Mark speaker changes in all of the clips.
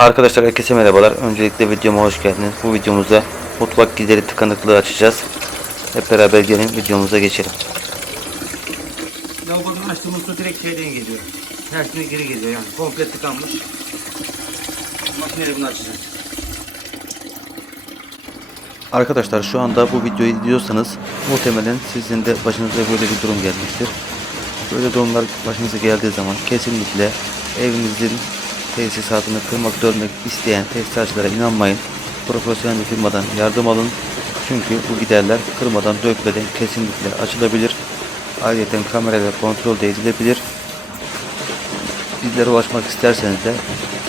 Speaker 1: Arkadaşlar herkese merhabalar. Öncelikle videoma hoş geldiniz. Bu videomuzda mutfak gideri tıkanıklığı açacağız. Hep beraber gelin videomuza geçelim.
Speaker 2: Lavabodan açtığımız su direkt şeyden geliyor. Tersine geri geliyor yani. Komple tıkanmış. Makineyle bunu açacağız.
Speaker 1: Arkadaşlar şu anda bu videoyu izliyorsanız muhtemelen sizin de başınıza böyle bir durum gelmiştir. Böyle durumlar başınıza geldiği zaman kesinlikle evinizin tesisatını kırmak dönmek isteyen tesisatçılara inanmayın. Profesyonel bir firmadan yardım alın. Çünkü bu giderler kırmadan dökmeden kesinlikle açılabilir. Ayrıca kamerayla kontrol de edilebilir. Bizlere ulaşmak isterseniz de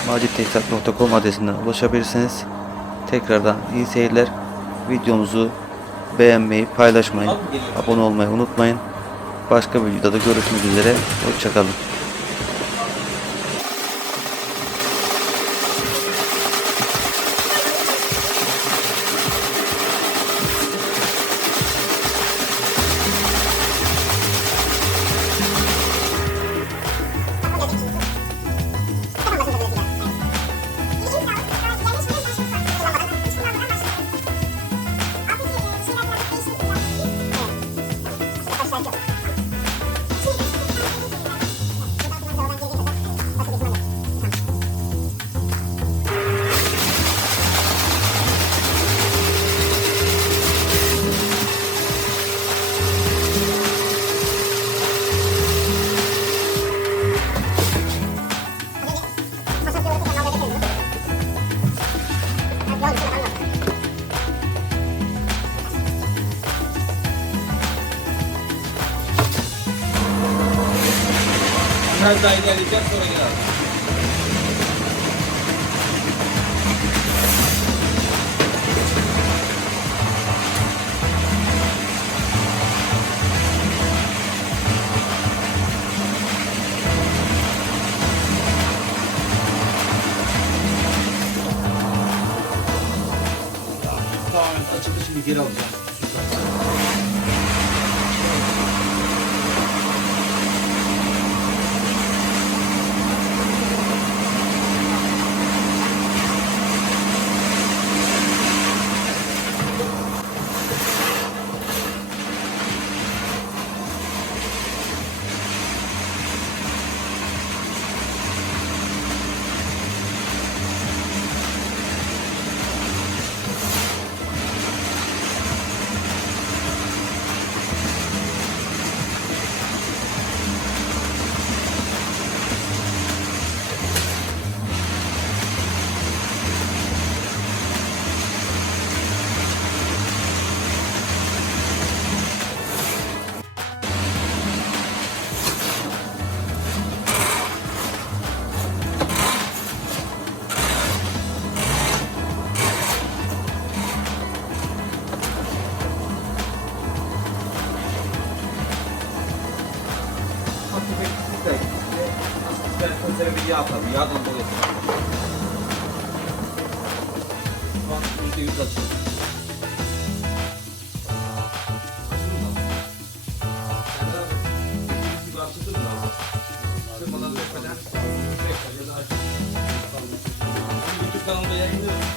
Speaker 1: macitteksat.com adresinden ulaşabilirsiniz. Tekrardan iyi seyirler. Videomuzu beğenmeyi, paylaşmayı, abone olmayı unutmayın. Başka bir videoda görüşmek üzere. Hoşçakalın.
Speaker 2: Her belgelikler sonra gider. açılışını geri alacağım. bir yağ atalım. Yağdan bol yapalım. Şu an %100 açalım. Kırmadan dökmeden. Tekrar ya da açalım. YouTube'dan da yayınlıyoruz.